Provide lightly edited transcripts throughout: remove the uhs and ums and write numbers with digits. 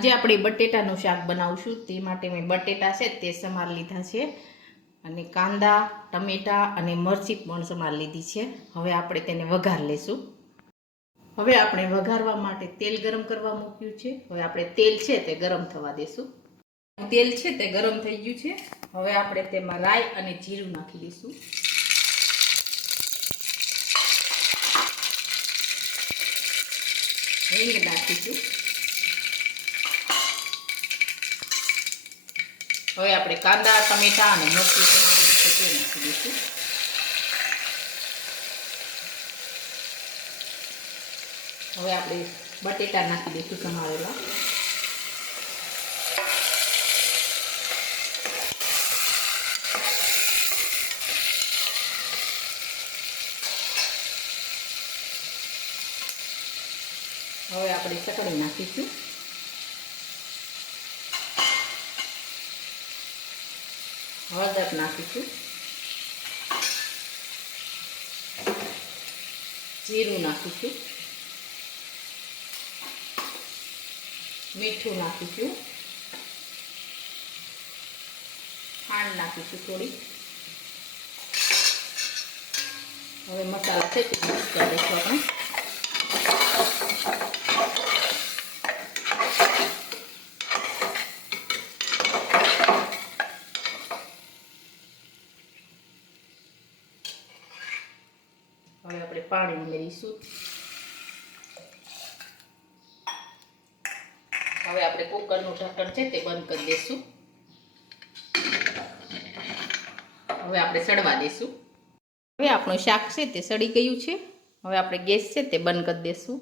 આજે આપણે બટેટાનું શાક બનાવશું તે માટે મેં બટેટા છે તે સમાર લીધા છે અને કાંદા ટમેટા અને મરચી પણ સમાર લીધી છે। હવે આપણે તેને વઘાર લેશું। હવે આપણે વઘારવા માટે તેલ ગરમ કરવા મૂક્યું છે। હવે આપણે તેલ છે તે ગરમ થવા દેશું। તેલ છે તે ગરમ થઈ ગયું છે। હવે આપણે તેમાં રાઈ અને જીરું નાખી દઈશું। હિંગ નાખીશું। હવે આપણે કાંદા ટમેટા અને મરચું તે નાખી દઈશું। હવે આપણે બટેટા નાખી દઈશું સમારેલા। હવે આપણે ચટણી નાખીશું। હળદર નાખીશું। જીરું નાખીશું। મીઠું નાખીશું। ખાંડ નાખીશું થોડી। હવે મસાલા છે તે મિક્સ કરી દઈશું આપણે। હવે આપણે પાણી ઉમેરીશું। હવે આપણે કુકરનું ઢક્કણ છે તે બંધ કરી દઈશું। હવે આપણે સડવા દઈશું। હવે આપણું શાક છે તે સડી ગયું છે। હવે આપણે ગેસ છે તે બંધ કરી દઈશું।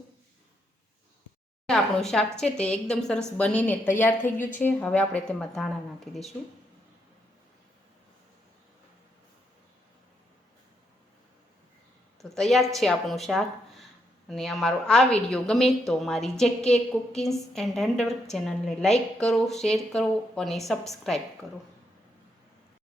આપણું શાક છે તે એકદમ સરસ બનીને તૈયાર થઈ ગયું છે। હવે આપણે તેમાં ધાણા નાખી દઈશું। તો તૈયાર છે આપણું શાક। અને અમારો આ વિડીયો ગમે તો મારી જેકે કુકિંગ્સ એન્ડ હેન્ડવર્ક ચેનલને લાઈક કરો, શેર કરો અને સબસ્ક્રાઈબ કરો।